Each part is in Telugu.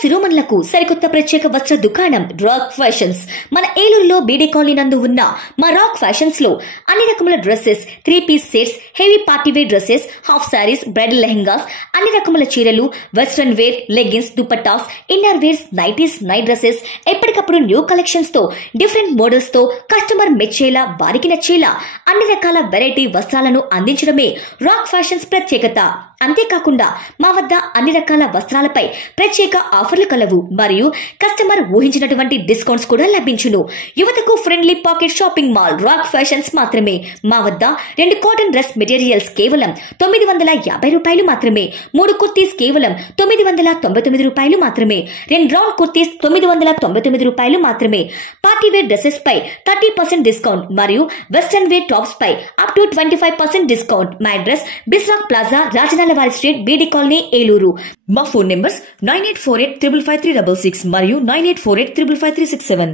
శిరోమణులకు సరికొత్త ప్రత్యేక వస్త్ర దుకాణం రాక్ ఫ్యాషన్స్ మన ఏలూరులో బీడే కాలనీ నందు ఉన్న మా రాక్ ఫ్యాషన్స్ లో అన్ని రకముల dresses, 3-piece sets, heavy party wear dresses, half saris, bridal lehengas, అన్ని రకముల చీరలు, western wear, leggings, dupattas, inner wears, nighties, night dresses, ఎప్పటికప్పుడు న్యూ కలెక్షన్స్ తో డిఫరెంట్ మోడల్స్ తో కస్టమర్ మెచ్చేలా, వారికి నచ్చేలా అన్ని రకాల వెరైటీ వస్త్రాలను అందించడమే రాక్ ఫ్యాషన్స్ ప్రత్యేకత. అంతేకాకుండా మా వద్ద అన్ని రకాల వస్త్రాలపై ప్రత్యేక ఆఫర్లు కలవు మరియు కస్టమర్ ఊహించినటువంటి డిస్కౌంట్స్ కూడా లభించును. యువతకు friendly pocket shopping mall rock fashions మాత్రమే. మా వద్ద 2 కాటన్ డ్రెస్ మెటీరియల్స్ కేవలం 950 రూపాయలు మాత్రమే, 3 కుర్తీస్ కేవలం 999 రూపాయలు మాత్రమే, 2 రౌండ్ కుర్తీస్ 999 రూపాయలు మాత్రమే, పార్టీ వేర్ డ్రెస్సెస్ పై 30% డిస్కౌంట్ మరియు వెస్టర్న్ వేర్ టాప్స్ పై అప్ టు 25% డిస్కౌంట్. మా అడ్రస్ బిస్రాక్ ప్లాజా, రాజనాల వారి స్ట్రీట్, బీడీ కాలనీ, ఏలూరు. మా ఫోన్ నెంబర్స్ 9848555366 మరియు 9848555367.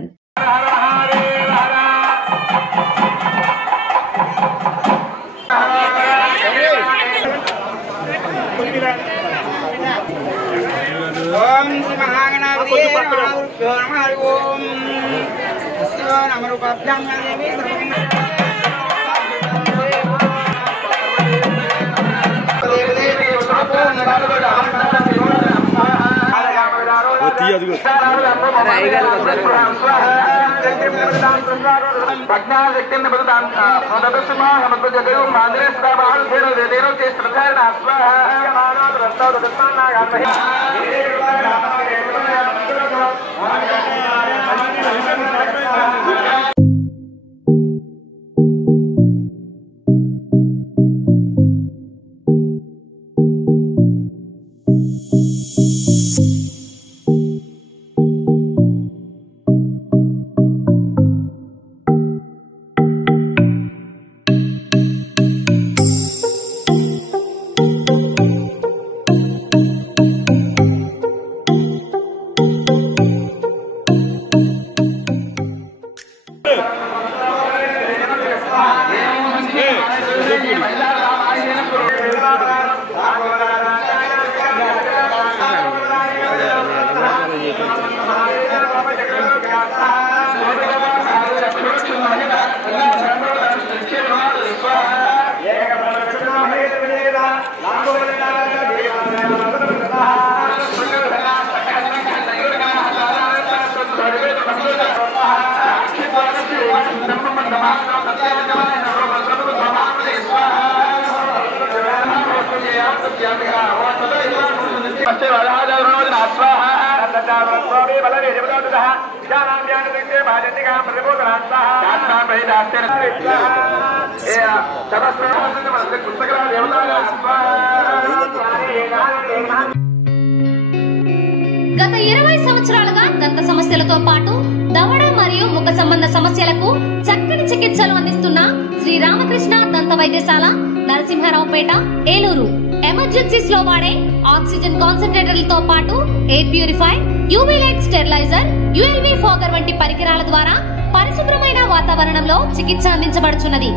గత 20 సంవత్సరాలుగా దంత సమస్యలతో పాటు దవడ మరియు ముఖ సంబంధ సమస్యలకు చక్కని చికిత్సలు అందిస్తున్న శ్రీ రామకృష్ణ దంత వైద్యశాల, నరసింహారావుపేట, ఏలూరు. ఎమర్జెన్సీస్ లో వాడే ఆక్సిజన్ కాన్సంట్రేటర్లతో పాటు air purifier, UV light steriliser, ULV fogger వంటి పరికరాల ద్వారా పరిశుభ్రమైన వాతావరణంలో చికిత్స అందించబడుచున్నది.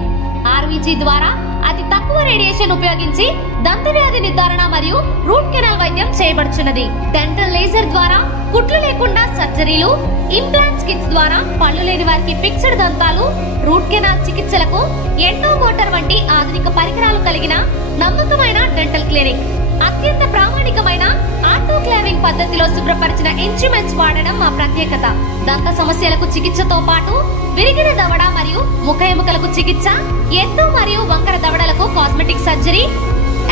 ఆర్వీజీ ద్వారా అతి తక్కువ రేడియేషన్ ఉపయోగించి దంత వ్యాధి నిర్ధారణ మరియు రూట్ కెనాల్ వైద్యం చేయబడుచున్నది. డెంటల్ లేజర్ ద్వారా కుట్లు లేకుండా సర్జరీలు, ఇంప్లాంట్స్ కిట్స్ ద్వారా పళ్ళు లేని వారికి ఫిక్స్డ్ దంతాలు, రూట్ కెనాల్ చికిత్సలకు ఎండో మోటార్ వంటి ఆధునిక పరికరాలు కలిగిన నమ్మకమైన డెంటల్ క్లినిక్. అత్యంత ప్రామాణికమైన ఆటోక్లావింగ్ పద్ధతిలో శుభ్రపరిచిన ఇన్స్ట్రుమెంట్స్ వాడడం మా ప్రత్యేకత. దంత సమస్యలకు చికిత్సతో పాటు విరిగిన దవడ మరియు ముఖ ఎముకలకు చికిత్స, ఎత్తు మరియు వంకర దవడలకు కాస్మెటిక్ సర్జరీ,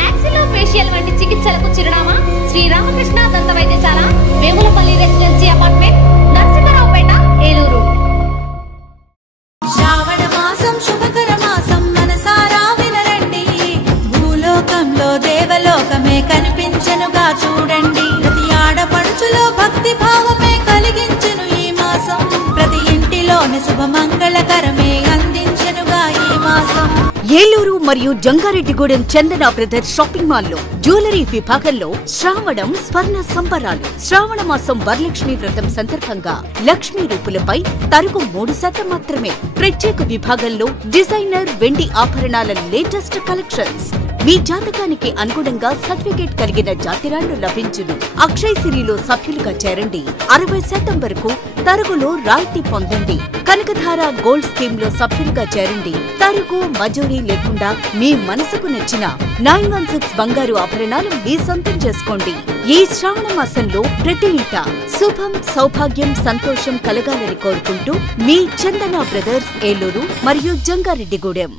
యాక్సిలో ఫేషియల్ వంటి చికిత్సలకు చిరునామా శ్రీ రామకృష్ణ దంత వైద్యశాల, వేములపల్లి రెసిడెన్సీ అపార్ట్మెంట్, నరసింహారావుపేట, ఏలూరు. శ్రావణ మాసం శుభకర మాసం, మనసారా వినరండి. భూలోకంలో దేవలోకమే కనిపించెనుగా చూడండి. ప్రతి ఆడపడుచులో భక్తి భావమే కలిగించెను ఈ మాసం. ప్రతి ఇంటిలోని శుభమంగళకరమే అందించెనుగా ఈ మాసం. ఏలూరు మరియు జంగారెడ్డిగూడెం చందన బ్రదర్స్ షాపింగ్ మాల్ లో జ్యువెలరీ విభాగంలో శ్రావణం స్వర్ణ సంబరాలు. శ్రావణ మాసం వరలక్ష్మి వ్రతం సందర్భంగా లక్ష్మీ రూపులపై తరుగు 3% మాత్రమే. ప్రత్యేక విభాగంలో డిజైనర్ వెండి ఆభరణాల లేటెస్ట్ కలెక్షన్స్, మీ జాతకానికి అనుగుణంగా సర్టిఫికేట్ కలిగిన జాతిరాళ్లు లభించును. అక్షయ్ సిరిలో సభ్యులుగా చేరండి. 60% వరకు తరుగులో రాయితీ పొందండి. కనకధార గోల్డ్ స్కీమ్ లో సభ్యులుగా చేరండి. తరుగు మజూరీ లేకుండా మీ మనసుకు నచ్చిన 916 బంగారు ఆభరణాలు మీ సొంతం చేసుకోండి. ఈ శ్రావణ మాసంలో ప్రతి ఇంట శుభం, సౌభాగ్యం, సంతోషం కలగాలని కోరుకుంటూ మీ చందన బ్రదర్స్, ఏలూరు మరియు జంగారెడ్డిగూడెం.